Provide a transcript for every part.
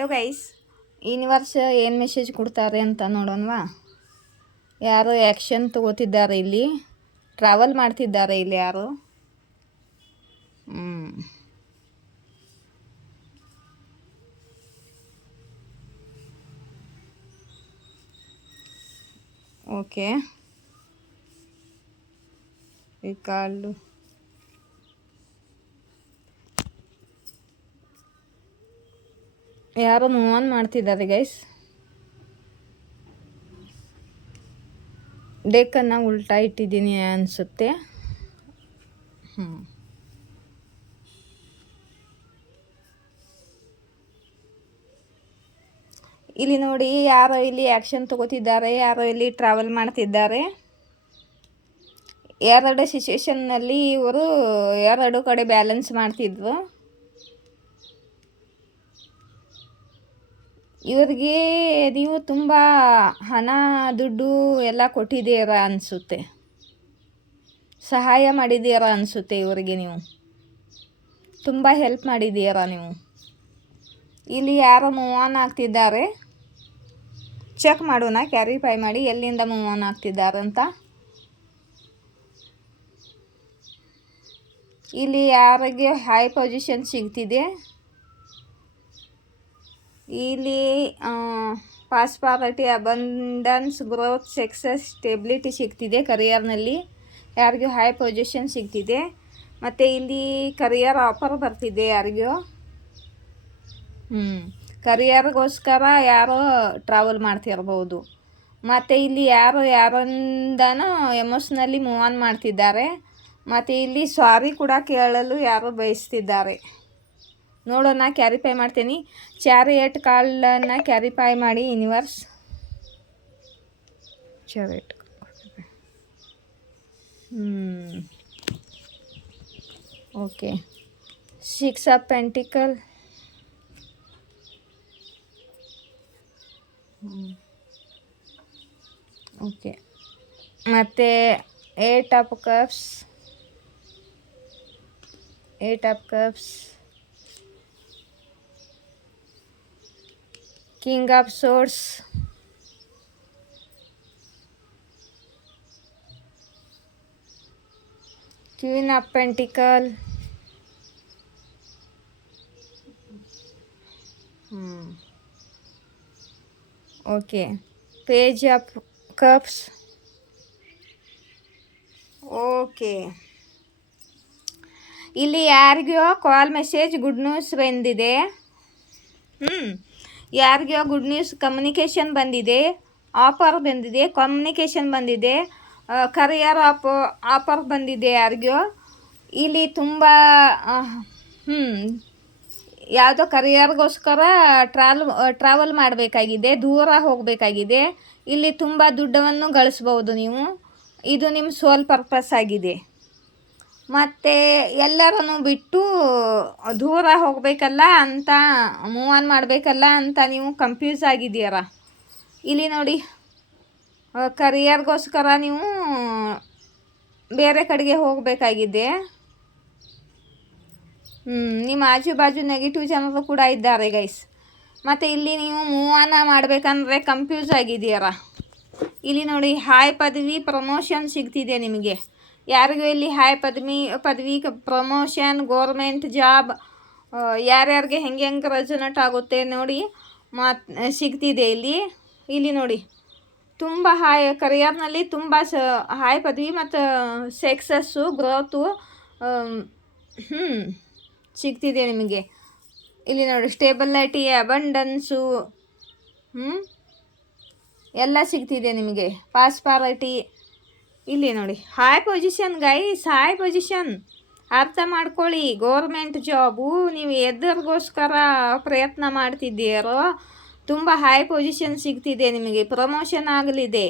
Hello guys, universe ಏನು message ಕೊಡ್ತಾರೆ ಅಂತ ನೋಡೋಣವಾ. ಯಾರೋ ಆ್ಯಕ್ಷನ್ ತಗೋತಿದ್ದಾರೆ, ಇಲ್ಲಿ ಟ್ರಾವೆಲ್ ಮಾಡ್ತಿದ್ದಾರೆ. ಇಲ್ಲಿ ಯಾರು ಓಕೆ, ಈ ಕಾಲು ಯಾರೋ ಮೂವ್ ಆನ್ ಮಾಡ್ತಿದ್ದಾರೆ ಗೈಸ್. ಡೆಕ್ಕನ್ನು ಉಲ್ಟಾ ಇಟ್ಟಿದ್ದೀನಿ ಅನಿಸುತ್ತೆ. ಇಲ್ಲಿ ನೋಡಿ, ಯಾರೋ ಇಲ್ಲಿ ಆ್ಯಕ್ಷನ್ ತಗೋತಿದ್ದಾರೆ, ಯಾರೋ ಇಲ್ಲಿ ಟ್ರಾವೆಲ್ ಮಾಡ್ತಿದ್ದಾರೆ. ಎರಡು ಸಿಚುವೇಶನ್ನಲ್ಲಿ ಇವರು ಎರಡು ಕಡೆ ಬ್ಯಾಲೆನ್ಸ್ ಮಾಡ್ತಿದ್ರು. ಇವ್ರಿಗೆ ನೀವು ತುಂಬ ಹಣ ದುಡ್ಡು ಎಲ್ಲ ಕೊಟ್ಟಿದ್ದೀರ ಅನಿಸುತ್ತೆ, ಸಹಾಯ ಮಾಡಿದ್ದೀರ ಅನಿಸುತ್ತೆ. ಇವರಿಗೆ ನೀವು ತುಂಬ ಹೆಲ್ಪ್ ಮಾಡಿದ್ದೀರ ನೀವು. ಇಲ್ಲಿ ಯಾರೋ ಮೂವ್ ಆನ್ ಆಗ್ತಿದ್ದಾರೆ. ಚೆಕ್ ಮಾಡೋಣ, ಕ್ಯಾರಿಫೈ ಮಾಡಿ ಎಲ್ಲಿಂದ ಮೂವ್ ಆನ್ ಆಗ್ತಿದ್ದಾರೆ ಅಂತ. ಇಲ್ಲಿ ಯಾರಿಗೆ ಹೈ ಪೊಸಿಷನ್ ಸಿಗ್ತಿದೆ, ಇಲ್ಲಿ ಪಾಸ್ಪಾರಿಟಿ, ಅಬಂಡನ್ಸ್, ಗ್ರೋತ್, ಸಕ್ಸಸ್, ಸ್ಟೆಬಿಲಿಟಿ ಸಿಗ್ತಿದೆ. ಕರಿಯರ್ನಲ್ಲಿ ಯಾರಿಗೂ ಹೈ ಪೊಸಿಷನ್ ಸಿಗ್ತಿದೆ. ಮತ್ತು ಇಲ್ಲಿ ಕರಿಯರ್ ಆಫರ್ ಬರ್ತಿದೆ ಯಾರಿಗೂ. ಕರಿಯರ್ಗೋಸ್ಕರ ಯಾರೋ ಟ್ರಾವೆಲ್ ಮಾಡ್ತಿರ್ಬೋದು. ಮತ್ತು ಇಲ್ಲಿ ಯಾರಿಂದನೋ ಎಮೋಷ್ನಲಿ ಮೂವ್ ಆನ್ ಮಾಡ್ತಿದ್ದಾರೆ. ಮತ್ತು ಇಲ್ಲಿ ಸಾರಿ ಕೂಡ ಕೇಳಲು ಯಾರೋ ಬಯಸ್ತಿದ್ದಾರೆ. ನೋಡೋಣ, ಕ್ಯಾರಿಫೈ ಮಾಡ್ತೀನಿ. ಚಾರಿಯಟ್ ಕಾಲನ್ನು ಕ್ಯಾರಿಫೈ ಮಾಡಿ universe. Chariot, okay. 6 of pentacle, okay. ಮತ್ತು 8 of cups, 8 of cups, king of swords, queen of pentacle, okay. Page of cups, okay. ಇಲ್ಲಿ ಯಾರಿಗೋ ಕಾಲ್ ಮೆಸೇಜ್ ಗುಡ್ ನ್ಯೂಸ್ ಬಂದಿದೆ. ಯಾರಿಗೋ ಗುಡ್ ನ್ಯೂಸ್, ಕಮ್ಯುನಿಕೇಷನ್ ಬಂದಿದೆ, ಆಫರ್ ಬಂದಿದೆ, ಕಮ್ಯುನಿಕೇಷನ್ ಬಂದಿದೆ, ಕರಿಯರ್ ಆಫರ್ ಬಂದಿದೆ ಯಾರಿಗೋ. ಇಲ್ಲಿ ತುಂಬ ಯಾವುದೋ ಕರಿಯರ್ಗೋಸ್ಕರ ಟ್ರಾವೆಲ್ ಮಾಡಬೇಕಾಗಿದೆ, ದೂರ ಹೋಗಬೇಕಾಗಿದೆ. ಇಲ್ಲಿ ತುಂಬ ದುಡ್ಡನ್ನು ಗಳಿಸ್ಬೋದು ನೀವು. ಇದು ನಿಮ್ಮ ಸೋಲ್ ಪರ್ಪಸ್ ಆಗಿದೆ. ಮತ್ತು ಎಲ್ಲರನ್ನು ಬಿಟ್ಟು ದೂರ ಹೋಗಬೇಕಲ್ಲ ಅಂತ, ಮೂವ್ ಆನ್ ಮಾಡಬೇಕಲ್ಲ ಅಂತ ನೀವು ಕನ್ಫ್ಯೂಸ್ ಆಗಿದ್ದೀರ. ಇಲ್ಲಿ ನೋಡಿ, ಕರಿಯರ್ಗೋಸ್ಕರ ನೀವು ಬೇರೆ ಕಡೆಗೆ ಹೋಗಬೇಕಾಗಿದೆ. ನಿಮ್ಮ ಆಜು ಬಾಜು ನೆಗೆಟಿವ್ ಜನರು ಕೂಡ ಇದ್ದಾರೆ ಗೈಸ್. ಮತ್ತು ಇಲ್ಲಿ ನೀವು ಮೂವ್ ಆನ್ ಮಾಡಬೇಕಂದ್ರೆ ಕನ್ಫ್ಯೂಸ್ ಆಗಿದ್ದೀರ. ಇಲ್ಲಿ ನೋಡಿ, ಹಾಯ್ ಪದವಿ, ಪ್ರಮೋಷನ್ ಸಿಗ್ತಿದೆ ನಿಮಗೆ. ಯಾರಿಗೂ ಇಲ್ಲಿ ಹಾಯ್ ಪದವಿ, ಪ್ರಮೋಷನ್, ಗೋರ್ಮೆಂಟ್ ಜಾಬ್, ಯಾರ್ಯಾರಿಗೆ ಹೆಂಗೆ ರೆಸೊನೇಟ್ ಆಗುತ್ತೆ ನೋಡಿ ಸಿಗ್ತಿದೆ ಇಲ್ಲಿ ನೋಡಿ. ತುಂಬ ಹಾಯ್ ಕರಿಯರ್ನಲ್ಲಿ ತುಂಬ ಹಾಯ್ ಪದವಿ ಮತ್ತು ಸಕ್ಸಸ್ಸು, ಗ್ರೋತು ಸಿಗ್ತಿದೆ ನಿಮಗೆ. ಇಲ್ಲಿ ನೋಡಿ, ಸ್ಟೇಬಿಲಿಟಿ, ಅಬಂಡನ್ಸು ಎಲ್ಲ ಸಿಗ್ತಿದೆ ನಿಮಗೆ. ಪಾಸ್ಪಾರಿಟಿ, ಇಲ್ಲಿ ನೋಡಿ, high position guys, high position ಅರ್ಥ ಮಾಡ್ಕೊಳ್ಳಿ. ಗೋರ್ಮೆಂಟ್ ಜಾಬು ನೀವು ಎದರಿಗೋಸ್ಕರ ಪ್ರಯತ್ನ ಮಾಡ್ತಿದ್ದೀರೋ ತುಂಬ ಹೈ ಪೊಸಿಷನ್ ಸಿಗ್ತಿದೆ ನಿಮಗೆ. ಪ್ರಮೋಷನ್ ಆಗಲಿದೆ.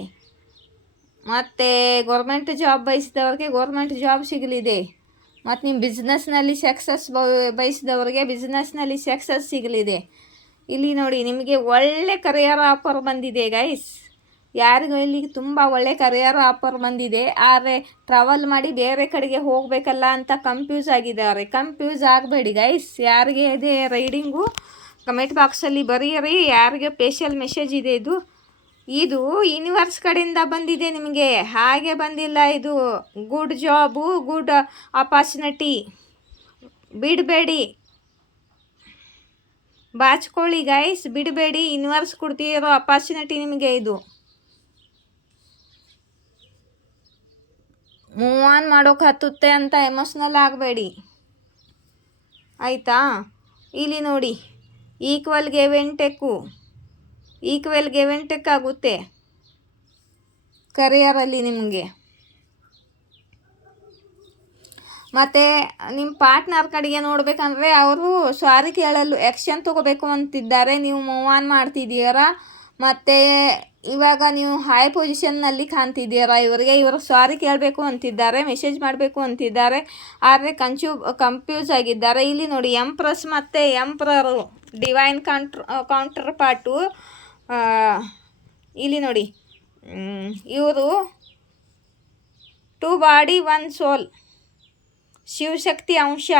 ಮತ್ತು ಗೌರ್ಮೆಂಟ್ ಜಾಬ್ ಬಯಸಿದವ್ರಿಗೆ ಗೌರ್ಮೆಂಟ್ ಜಾಬ್ ಸಿಗಲಿದೆ. ಮತ್ತು ನಿಮ್ಮ ಬಿಸ್ನೆಸ್ನಲ್ಲಿ ಸಕ್ಸಸ್ ಬಯಸಿದವ್ರಿಗೆ ಬಿಸ್ನೆಸ್ನಲ್ಲಿ ಸಕ್ಸಸ್ ಸಿಗಲಿದೆ. ಇಲ್ಲಿ ನೋಡಿ, ನಿಮಗೆ ಒಳ್ಳೆ ಕರಿಯರ್ ಆಫರ್ ಬಂದಿದೆ ಗೈಸ್. ಯಾರಿಗೂ ಇಲ್ಲಿ ತುಂಬ ಒಳ್ಳೆ ಕರಿಯರ್ ಆಫರ್ ಬಂದಿದೆ. ಆದರೆ ಟ್ರಾವೆಲ್ ಮಾಡಿ ಬೇರೆ ಕಡೆಗೆ ಹೋಗಬೇಕಲ್ಲ ಅಂತ ಕನ್ಫ್ಯೂಸ್ ಆಗಿದ್ದಾರೆ. ಕನ್ಫ್ಯೂಸ್ ಆಗಬೇಡಿ ಗೈಸ್. ಯಾರಿಗೆ ಇದೆ ರೈಡಿಂಗು ಕಮೆಂಟ್ ಬಾಕ್ಸಲ್ಲಿ ಬರೀರಿ ಯಾರಿಗೆ ಸ್ಪೆಷಲ್ ಮೆಸೇಜ್ ಇದೆ ಇದು. ಇದು ಯೂನಿವರ್ಸ್ ಕಡೆಯಿಂದ ಬಂದಿದೆ ನಿಮಗೆ, ಹಾಗೆ ಬಂದಿಲ್ಲ. ಇದು ಗುಡ್ ಜಾಬು, ಗುಡ್ ಅಪಾರ್ಚುನಿಟಿ, ಬಿಡಬೇಡಿ, ಬಾಚ್ಕೊಳ್ಳಿ ಗೈಸ್, ಬಿಡಬೇಡಿ. ಯೂನಿವರ್ಸ್ ಕೊಡ್ತಿರೋ ಅಪಾರ್ಚುನಿಟಿ ನಿಮಗೆ ಇದು. ಮೂವ್ ಆನ್ ಮಾಡೋಕೆ ಹತ್ತುತ್ತೆ ಅಂತ ಎಮೋಷ್ನಲ್ ಆಗಬೇಡಿ ಆಯಿತಾ. ಇಲ್ಲಿ ನೋಡಿ, ಈಕ್ವಲ್ ಗಿವ್ ಆ್ಯಂಡ್ ಟೇಕ್ ಆಗುತ್ತೆ ಕರಿಯರಲ್ಲಿ ನಿಮಗೆ. ಮತ್ತು ನಿಮ್ಮ ಪಾರ್ಟ್ನರ್ ಕಡೆಗೆ ನೋಡಬೇಕಂದ್ರೆ ಅವರು ಸಾರಿ ಕೇಳಲು ಆ್ಯಕ್ಷನ್ ತೊಗೋಬೇಕು ಅಂತಿದ್ದಾರೆ. ನೀವು ಮೂವ್ ಆನ್ ಮಾಡ್ತಿದ್ದೀರಾ ಮತ್ತು ಇವಾಗ ನೀವು ಹೈ ಪೊಸಿಷನ್ನಲ್ಲಿ ಕಾಣ್ತಿದ್ದೀರಾ. ಇವರು ಸಾರಿ ಕೇಳಬೇಕು ಅಂತಿದ್ದಾರೆ, ಮೆಸೇಜ್ ಮಾಡಬೇಕು ಅಂತಿದ್ದಾರೆ, ಆದರೆ ಕನ್ಫ್ಯೂಸ್ ಆಗಿದ್ದಾರೆ. ಇಲ್ಲಿ ನೋಡಿ, ಎಂಪ್ರೆಸ್ ಮತ್ತು ಎಂಪ್ರರು ಡಿವೈನ್ ಕೌಂಟರ್ ಪಾರ್ಟು. ಇಲ್ಲಿ ನೋಡಿ, ಇವರು 2 ಬಾಡಿ 1 ಸೋಲ್, ಶಿವಶಕ್ತಿ ಅಂಶ,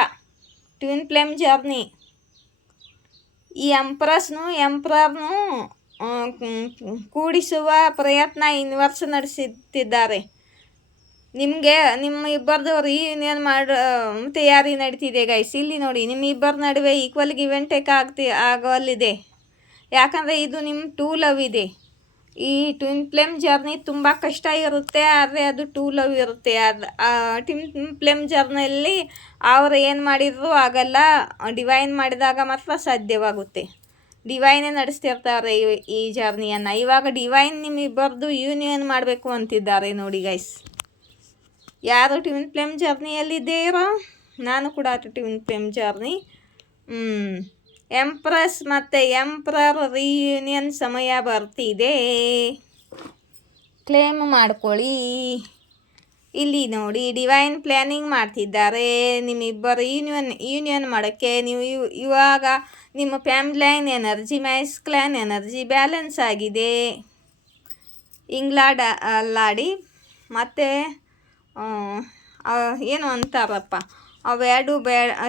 ಟ್ವಿನ್ ಫ್ಲೇಮ್ ಜರ್ನಿ. ಈ ಎಂಪ್ರರ್ನು ಕೂಡಿಸುವ ಪ್ರಯತ್ನ ಯೂನಿವರ್ಸ್ ನಡೆಸುತ್ತಿದ್ದಾರೆ. ನಿಮಗೆ ನಿಮ್ಮ ಇಬ್ಬರದು ರಿಯೂನಿಯನ್ ತಯಾರಿ ನಡೀತಿದೆ ಗೈಸ್. ಇಲ್ಲಿ ನೋಡಿ, ನಿಮ್ಮ ಇಬ್ಬರ ನಡುವೆ ಈಕ್ವಲ್ ಗಿವ್ ಆ್ಯಂಡ್ ಟೇಕ್ ಆಗಲಿದೆ. ಯಾಕಂದರೆ ಇದು ನಿಮ್ಮ ಟೂ ಲವ್ ಇದೆ. ಈ ಟ್ವಿನ್ ಫ್ಲೇಮ್ ಜರ್ನಿ ತುಂಬ ಕಷ್ಟ ಇರುತ್ತೆ, ಆದರೆ ಅದು ಟೂ ಲವ್ ಇರುತ್ತೆ. ಟ್ವಿನ್ ಫ್ಲೇಮ್ ಜರ್ನಿಯಲ್ಲಿ ಅವರು ಏನು ಮಾಡಿದ್ರು ಆಗಲ್ಲ, ಡಿವೈನ್ ಮಾಡಿದಾಗ ಮಾತ್ರ ಸಾಧ್ಯವಾಗುತ್ತೆ. ಡಿವೈನೇ ನಡೆಸ್ತಿರ್ತಾರೆ ಈ ಜರ್ನಿಯನ್ನು. ಇವಾಗ ಡಿವೈನ್ ನಿಮ್ಮಿಬ್ಬರದು ಯೂನಿಯನ್ ಮಾಡಬೇಕು ಅಂತಿದ್ದಾರೆ ನೋಡಿ ಗೈಸ್. ಯಾರು ಟ್ವಿನ್ ಫ್ಲೇಮ್ ಜರ್ನಿಯಲ್ಲಿದ್ದೀರೋ, ನಾನು ಕೂಡ ಟ್ವಿನ್ ಫ್ಲೇಮ್ ಜರ್ನಿ. ಎಂಪ್ರೆಸ್ ಮತ್ತು ಎಂಪ್ರರ್ ರಿಯೂನಿಯನ್ ಸಮಯ ಬರ್ತಿದೆ, ಕ್ಲೇಮ್ ಮಾಡ್ಕೊಳ್ಳಿ. ಇಲ್ಲಿ ನೋಡಿ, ಡಿವೈನ್ ಪ್ಲ್ಯಾನಿಂಗ್ ಮಾಡ್ತಿದ್ದಾರೆ ನಿಮ್ಮಿಬ್ಬರು ಯೂನಿಯನ್ ಮಾಡೋಕ್ಕೆ. ನೀವು ಇವಾಗ ನಿಮ್ಮ ಫ್ಯಾಮಿಲೈನ್ ಎನರ್ಜಿ, ಮ್ಯಾಸ್ಕ್ಲೈನ್ ಎನರ್ಜಿ ಬ್ಯಾಲೆನ್ಸ್ ಆಗಿದೆ. ಅಲ್ಲಾಡಿ ಮತ್ತು ಏನು ಅಂತಾರಪ್ಪ, ಅವೆರಡು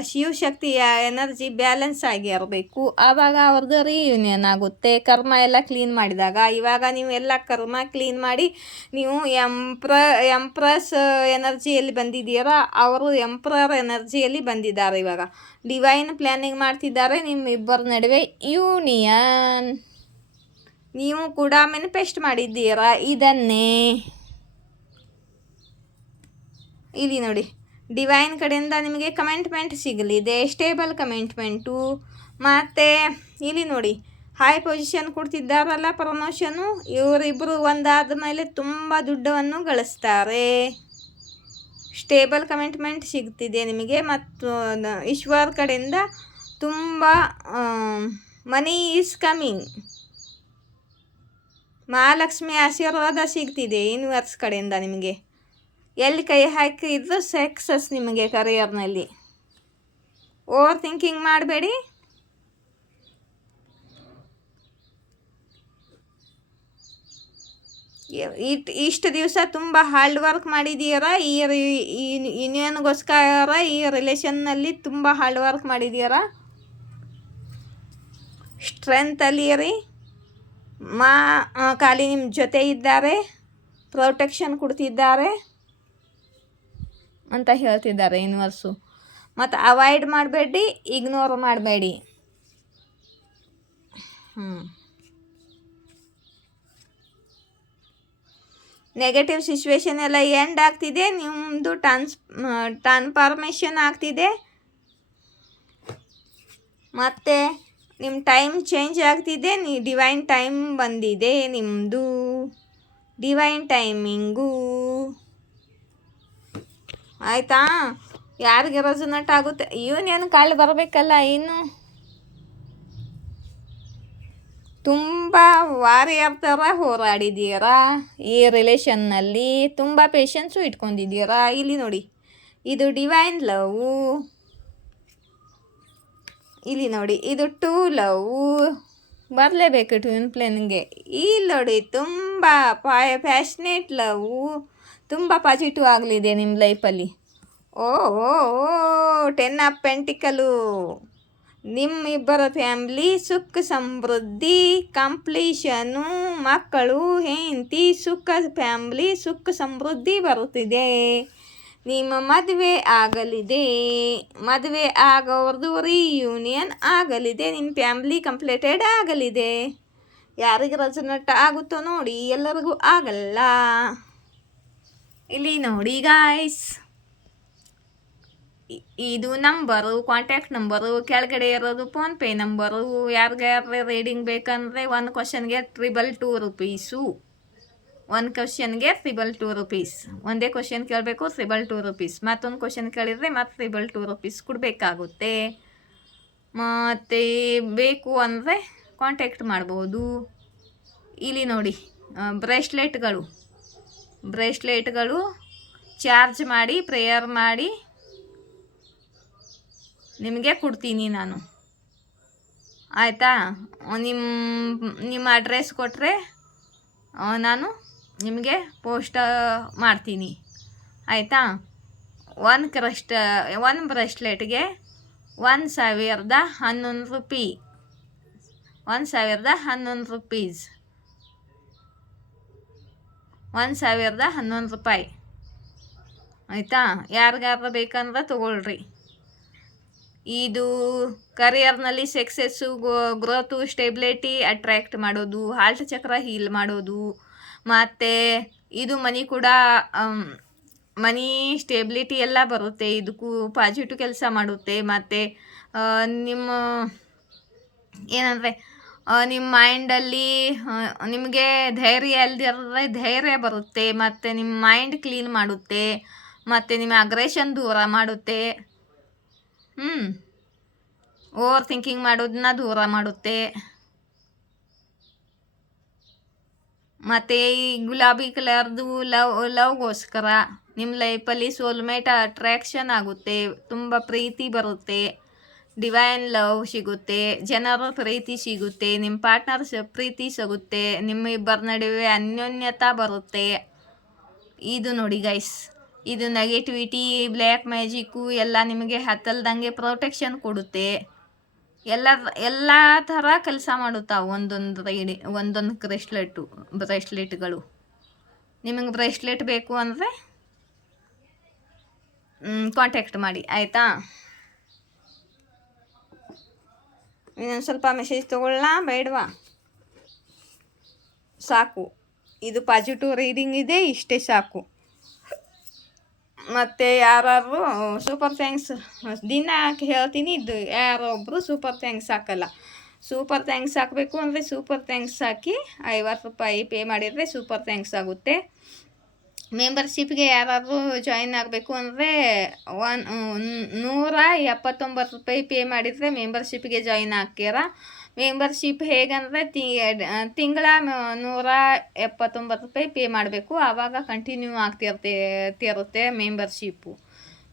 ಶಿವಶಕ್ತಿಯ ಎನರ್ಜಿ ಬ್ಯಾಲೆನ್ಸ್ ಆಗಿರಬೇಕು. ಆವಾಗ ಅವ್ರದ್ದು ರಿಯೂನಿಯನ್ ಆಗುತ್ತೆ. ಕರ್ಮ ಎಲ್ಲ ಕ್ಲೀನ್ ಮಾಡಿದಾಗ. ಇವಾಗ ನೀವು ಎಲ್ಲ ಕರ್ಮ ಕ್ಲೀನ್ ಮಾಡಿ ನೀವು ಎಂಪ್ರೆಸ್ ಎನರ್ಜಿಯಲ್ಲಿ ಬಂದಿದ್ದೀರಾ, ಅವರು ಎಂಪ್ರರ್ ಎನರ್ಜಿಯಲ್ಲಿ ಬಂದಿದ್ದಾರೆ. ಇವಾಗ ಡಿವೈನ್ ಪ್ಲ್ಯಾನಿಂಗ್ ಮಾಡ್ತಿದ್ದಾರೆ ನಿಮ್ಮಿಬ್ಬರ ನಡುವೆ ಯೂನಿಯನ್. ನೀವು ಕೂಡ ಮ್ಯಾನಿಫೆಸ್ಟ್ ಮಾಡಿದ್ದೀರಾ ಇದನ್ನೇ. ಇಲ್ಲಿ ನೋಡಿ, ಡಿವೈನ್ ಕಡೆಯಿಂದ ನಿಮಗೆ ಕಮಿಟ್ಮೆಂಟ್ ಸಿಗಲಿದೆ, ಸ್ಟೇಬಲ್ ಕಮಿಟ್ಮೆಂಟು. ಮತ್ತು ಇಲ್ಲಿ ನೋಡಿ, ಹೈ ಪೊಸಿಷನ್ ಕೊಡ್ತಿದ್ದಾರಲ್ಲ, ಪ್ರಮೋಷನು. ಇವರಿಬ್ಬರು ಒಂದಾದ ಮೇಲೆ ತುಂಬ ದುಡ್ಡನ್ನು ಗಳಿಸ್ತಾರೆ. ಸ್ಟೇಬಲ್ ಕಮಿಟ್ಮೆಂಟ್ ಸಿಗ್ತಿದೆ ನಿಮಗೆ. ಮತ್ತು ಈಶ್ವರ್ ಕಡೆಯಿಂದ ತುಂಬ ಮನಿ ಈಸ್ ಕಮಿಂಗ್, ಮಹಾಲಕ್ಷ್ಮಿ ಆಶೀರ್ವಾದ ಸಿಗ್ತಿದೆ ಯೂನಿವರ್ಸ್ ಕಡೆಯಿಂದ ನಿಮಗೆ. ಎಲ್ಲಿ ಕೈ ಹಾಕಿದ್ರು ಸಕ್ಸಸ್ ನಿಮಗೆ ಕರಿಯರ್ನಲ್ಲಿ. ಓವರ್ ಥಿಂಕಿಂಗ್ ಮಾಡಬೇಡಿ. ಇಷ್ಟು ದಿವಸ ತುಂಬ ಹಾರ್ಡ್ ವರ್ಕ್ ಮಾಡಿದ್ದೀರಾ ಈ ಯೂನಿಯನ್ಗೋಸ್ಕರ. ಈ ರಿಲೇಷನ್ನಲ್ಲಿ ತುಂಬ ಹಾರ್ಡ್ ವರ್ಕ್ ಮಾಡಿದ್ದೀರಾ. ಸ್ಟ್ರೆಂತಲ್ಲಿ ಇರಿ. ಖಾಲಿ ನಿಮ್ಮ ಜೊತೆ ಇದ್ದಾರೆ, ಪ್ರೊಟೆಕ್ಷನ್ ಕೊಡ್ತಿದ್ದಾರೆ ಅಂತ ಹೇಳ್ತಿದ್ದಾರೆ ಯೂನಿವರ್ಸು. ಮತ್ತು ಅವಾಯ್ಡ್ ಮಾಡಬೇಡಿ, ಇಗ್ನೋರ್ ಮಾಡಬೇಡಿ. ನೆಗೆಟಿವ್ ಸಿಚುವೇಶನ್ ಎಲ್ಲ ಎಂಡ್ ಆಗ್ತಿದೆ. ನಿಮ್ಮದು ಟ್ರಾನ್ಸ್ಫಾರ್ಮೇಷನ್ ಆಗ್ತಿದೆ. ಮತ್ತು ನಿಮ್ಮ ಟೈಮ್ ಚೇಂಜ್ ಆಗ್ತಿದೆ. ಡಿವೈನ್ ಟೈಮ್ ಬಂದಿದೆ ನಿಮ್ಮದು, ಡಿವೈನ್ ಟೈಮಿಂಗು. ಆಯಿತಾ? ಯಾರಿಗೆ ರೆಸೊನೇಟ್ ಆಗುತ್ತೆ? ಯೂನಿಯನ್ ಕಾಳು ಬರಬೇಕಲ್ಲ. ಇನ್ನು ತುಂಬ ವಾರಿಯರ್ ಥರ ಹೋರಾಡಿದ್ದೀರಾ ಈ ರಿಲೇಷನ್ನಲ್ಲಿ. ತುಂಬ ಪೇಷನ್ಸು ಇಟ್ಕೊಂಡಿದ್ದೀರಾ. ಇಲ್ಲಿ ನೋಡಿ, ಇದು ಡಿವೈನ್ ಲವ್ವು. ಇಲ್ಲಿ ನೋಡಿ, ಇದು ಟೂ ಲವ್ವು. ಬರಲೇಬೇಕು ಟ್ವಿನ್ ಫ್ಲೇಮ್ಗೆ. ಇಲ್ಲಿ ನೋಡಿ, ತುಂಬ ಪ್ಯಾಷನೇಟ್ ಲವ್ವು. ತುಂಬ ಪಾಸಿಟಿವ್ ಆಗಲಿದೆ ನಿಮ್ಮ ಲೈಫಲ್ಲಿ. ಓ 10 ಆಫ್ ಪೆಂಟಿಕಲು. ನಿಮ್ಮಿಬ್ಬರ ಫ್ಯಾಮ್ಲಿ ಸುಖ ಸಮೃದ್ಧಿ ಕಂಪ್ಲೀಷನು, ಮಕ್ಕಳು ಹೆಂಡತಿ ಸುಖ ಫ್ಯಾಮ್ಲಿ ಸುಖ ಸಮೃದ್ಧಿ ಬರುತ್ತಿದೆ. ನಿಮ್ಮ ಮದುವೆ ಆಗಲಿದೆ, ಮದುವೆ ಆಗೋರ್ದು ರಿಯೂನಿಯನ್ ಆಗಲಿದೆ, ನಿಮ್ಮ ಫ್ಯಾಮ್ಲಿ ಕಂಪ್ಲೀಟೆಡ್ ಆಗಲಿದೆ. ಯಾರಿಗೆ ರೆಸೊನೇಟ್ ಆಗುತ್ತೋ ನೋಡಿ, ಎಲ್ಲರಿಗೂ ಆಗಲ್ಲ. ಇಲ್ಲಿ ನೋಡಿ ಗಾಯ್ಸ್, ಇದು ನಂಬರು, ಕಾಂಟ್ಯಾಕ್ಟ್ ನಂಬರು, ಕೆಳಗಡೆ ಇರೋದು ಫೋನ್ಪೇ ನಂಬರು. ಯಾರಿಗಾರ ರೀಡಿಂಗ್ ಬೇಕಂದರೆ ಒಂದು ಕ್ವಶನ್ಗೆ 222 ರುಪೀಸು. ಒಂದು ಕ್ವಶನ್ಗೆ 222 ರುಪೀಸ್. ಒಂದೇ ಕ್ವಶನ್ ಕೇಳಬೇಕು 222 ರುಪೀಸ್. ಮತ್ತೊಂದು ಕ್ವಶನ್ ಕೇಳಿದರೆ ಮತ್ತೆ 222 ರುಪೀಸ್ ಕೊಡಬೇಕಾಗುತ್ತೆ. ಮತ್ತು ಬೇಕು ಅಂದರೆ ಕಾಂಟ್ಯಾಕ್ಟ್ ಮಾಡ್ಬೋದು. ಇಲ್ಲಿ ನೋಡಿ ಬ್ರೇಸ್ಲೆಟ್ಗಳು ಚಾರ್ಜ್ ಮಾಡಿ ಪ್ರೇಯರ್ ಮಾಡಿ ನಿಮಗೆ ಕೊಡ್ತೀನಿ ನಾನು, ಆಯಿತಾ. ನಿಮ್ಮ ಅಡ್ರೆಸ್ ಕೊಟ್ಟರೆ ನಾನು ನಿಮಗೆ ಪೋಸ್ಟ್ ಮಾಡ್ತೀನಿ, ಆಯಿತಾ. ಒಂದು ಬ್ರೇಸ್ಲೆಟ್ಗೆ 1011 ರೂಪಾಯಿ, 1011 ರುಪೀಸ್, 1011 ರೂಪಾಯಿ, ಆಯಿತಾ. ಯಾರಿಗಾರ ಬೇಕಂದ್ರೆ ತೊಗೊಳ್ರಿ. ಇದು ಕರಿಯರ್ನಲ್ಲಿ ಸಕ್ಸಸ್ಸು, ಗ್ರೋತು, ಸ್ಟೆಬಿಲಿಟಿ ಅಟ್ರ್ಯಾಕ್ಟ್ ಮಾಡೋದು, ಹಾಲ್ಟ್ ಚಕ್ರ ಹೀಲ್ ಮಾಡೋದು, ಮತ್ತು ಇದು ಮನಿ ಕೂಡ ಮನಿ ಸ್ಟೆಬಿಲಿಟಿ ಎಲ್ಲ ಬರುತ್ತೆ. ಇದಕ್ಕೂ ಪಾಸಿಟಿವ್ ಕೆಲಸ ಮಾಡುತ್ತೆ. ಮತ್ತು ನಿಮ್ಮ ಏನಂದರೆ ನಿಮ್ಮ ಮೈಂಡಲ್ಲಿ ನಿಮಗೆ ಧೈರ್ಯ ಇಲ್ದಿದ್ರೆ ಧೈರ್ಯ ಬರುತ್ತೆ. ಮತ್ತು ನಿಮ್ಮ ಮೈಂಡ್ ಕ್ಲೀನ್ ಮಾಡುತ್ತೆ. ಮತ್ತು ನಿಮ್ಮ ಅಗ್ರೆಷನ್ ದೂರ ಮಾಡುತ್ತೆ. ಓವರ್ ಥಿಂಕಿಂಗ್ ಮಾಡೋದನ್ನ ದೂರ ಮಾಡುತ್ತೆ. ಮತ್ತು ಈ ಗುಲಾಬಿ ಕಲರ್ದು ಲವ್ಗೋಸ್ಕರ ನಿಮ್ಮ ಲೈಫಲ್ಲಿ ಸೋಲ್ಮೇಟ್ ಅಟ್ರ್ಯಾಕ್ಷನ್ ಆಗುತ್ತೆ, ತುಂಬ ಪ್ರೀತಿ ಬರುತ್ತೆ, ಡಿವೈನ್ ಲವ್ ಸಿಗುತ್ತೆ, ಜನರ ಪ್ರೀತಿ ಸಿಗುತ್ತೆ, ನಿಮ್ಮ ಪಾರ್ಟ್ನರ್ ಪ್ರೀತಿ ಸಿಗುತ್ತೆ, ನಿಮ್ಮಿಬ್ಬರ ನಡುವೆ ಅನ್ಯೋನ್ಯತಾ ಬರುತ್ತೆ. ಇದು ನೋಡಿ ಗೈಸ್, ಇದು ನೆಗೆಟಿವಿಟಿ, ಬ್ಲ್ಯಾಕ್ ಮ್ಯಾಜಿಕ್ಕು ಎಲ್ಲ ನಿಮಗೆ ಹತ್ತಲ್ದಂಗೆ ಪ್ರೊಟೆಕ್ಷನ್ ಕೊಡುತ್ತೆ. ಎಲ್ಲ ಥರ ಕೆಲಸ ಮಾಡುತ್ತಾವೆ ಒಂದೊಂದು ಬ್ರೇಸ್ಲೆಟ್ಗಳು. ನಿಮಗೆ ಬ್ರೇಸ್ಲೆಟ್ ಬೇಕು ಅಂದರೆ ಕಾಂಟ್ಯಾಕ್ಟ್ ಮಾಡಿ, ಆಯಿತಾ. ಇನ್ನೊಂದು ಸ್ವಲ್ಪ ಮೆಸೇಜ್ ತೊಗೊಳ್ಳಾ ಬೇಡವಾ? ಸಾಕು, ಇದು ಪಾಸಿಟಿವ್ ರೀಡಿಂಗ್ ಇದೆ, ಇಷ್ಟೇ ಸಾಕು. ಮತ್ತು ಯಾರಾದರೂ ಸೂಪರ್ ಥ್ಯಾಂಕ್ಸ್ ದಿನ ಹೇಳ್ತೀನಿ, ಇದು ಯಾರೊಬ್ಬರು ಸೂಪರ್ ಥ್ಯಾಂಕ್ಸ್ ಹಾಕಲ್ಲ. ಸೂಪರ್ ಥ್ಯಾಂಕ್ಸ್ ಹಾಕಬೇಕು ಅಂದರೆ ಸೂಪರ್ ಥ್ಯಾಂಕ್ಸ್ ಹಾಕಿ 50 ರೂಪಾಯಿ ಪೇ ಮಾಡಿದರೆ ಸೂಪರ್ ಥ್ಯಾಂಕ್ಸ್ ಆಗುತ್ತೆ. ಮೆಂಬರ್ಶಿಪ್ಗೆ ಯಾರಾದರೂ ಜಾಯಿನ್ ಆಗಬೇಕು ಅಂದರೆ 179 ರೂಪಾಯಿ ಪೇ ಮಾಡಿದರೆ ಮೆಂಬರ್ಶಿಪ್ಗೆ ಜಾಯಿನ್ ಆಗ್ತೀರ. ಮೆಂಬರ್ಶಿಪ್ ಹೇಗಂದರೆ ತಿಂಗಳ 179 ರೂಪಾಯಿ ಪೇ ಮಾಡಬೇಕು, ಆವಾಗ ಕಂಟಿನ್ಯೂ ಆಗ್ತಿರುತ್ತೆ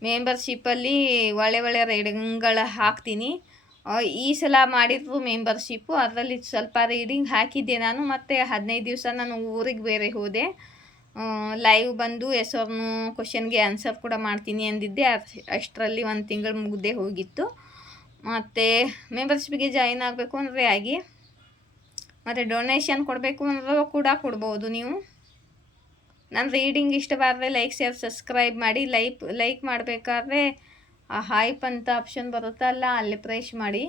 ಮೆಂಬರ್ಶಿಪ್ಪಲ್ಲಿ ಒಳ್ಳೆ ರೀಡಿಂಗ್ಗಳು ಹಾಕ್ತೀನಿ. ಈ ಸಲ ಮಾಡಿದ್ರು ಮೆಂಬರ್ಶಿಪ್ಪು, ಅದರಲ್ಲಿ ಸ್ವಲ್ಪ ರೀಡಿಂಗ್ ಹಾಕಿದ್ದೆ ನಾನು. ಮತ್ತು 15 ದಿವಸ ನಾನು ಊರಿಗೆ ಬೇರೆ ಹೋದೆ. ಲೈವ್ ಬಂದು ಹೆಸರನ್ನು ಕ್ವಶನ್ಗೆ ಆನ್ಸರ್ ಕೂಡ ಮಾಡ್ತೀನಿ ಅಂದಿದ್ದೆ. ಅಷ್ಟರಲ್ಲಿ 1 ತಿಂಗಳು ಮುಗ್ದೇ ಹೋಗಿತ್ತು. ಮತ್ತು ಮೆಂಬರ್ಶಿಪ್ಗೆ ಜಾಯಿನ್ ಆಗಬೇಕು ಅಂದರೆ ಆಗಿ, ಮತ್ತು ಡೊನೇಷನ್ ಕೊಡಬೇಕು ಅಂದ್ರೆ ಕೂಡ ಕೊಡ್ಬೋದು ನೀವು. ನನ್ನ ರೀಡಿಂಗ್ ಇಷ್ಟವಾದರೆ ಲೈಕ್, ಶೇರ್, ಸಬ್ಸ್ಕ್ರೈಬ್ ಮಾಡಿ. ಲೈಕ್ ಮಾಡಬೇಕಾದ್ರೆ ಆ ಹೈಪ್ ಅಂತ ಆಪ್ಷನ್ ಬರುತ್ತಲ್ಲ, ಅಲ್ಲಿ ಪ್ರೆಸ್ ಮಾಡಿ.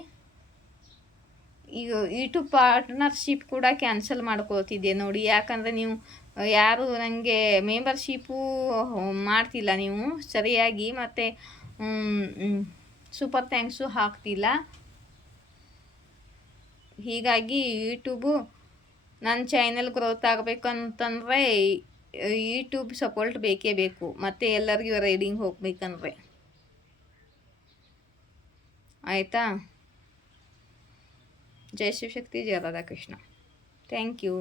ಈಗ ಯೂಟ್ಯೂಬ್ ಪಾರ್ಟ್ನರ್ಶಿಪ್ ಕೂಡ ಕ್ಯಾನ್ಸಲ್ ಮಾಡ್ಕೊಳ್ತಿದ್ದೆ ನೋಡಿ, ಯಾಕಂದರೆ ನೀವು ಯಾರು ನನಗೆ ಮೆಂಬರ್ಶಿಪ್ಪು ಮಾಡ್ತಿಲ್ಲ ನೀವು ಸರಿಯಾಗಿ, ಮತ್ತು ಸೂಪರ್ ಥ್ಯಾಂಕ್ಸು ಹಾಕ್ತಿಲ್ಲ. ಹೀಗಾಗಿ ಯೂಟ್ಯೂಬು ನನ್ನ ಚಾನಲ್ ಗ್ರೋತ್ ಆಗಬೇಕಂತಂದರೆ ಯೂಟ್ಯೂಬ್ ಸಪೋರ್ಟ್ ಬೇಕೇ ಬೇಕು, ಮತ್ತು ಎಲ್ಲರಿಗೂ ರೀಡಿಂಗ್ ಹೋಗ್ಬೇಕಂದ್ರೆ, ಆಯಿತಾ. ಜೈ ಶಿವಶಕ್ತಿ, ಜಯ ರಾಧಾಕೃಷ್ಣ. Thank you.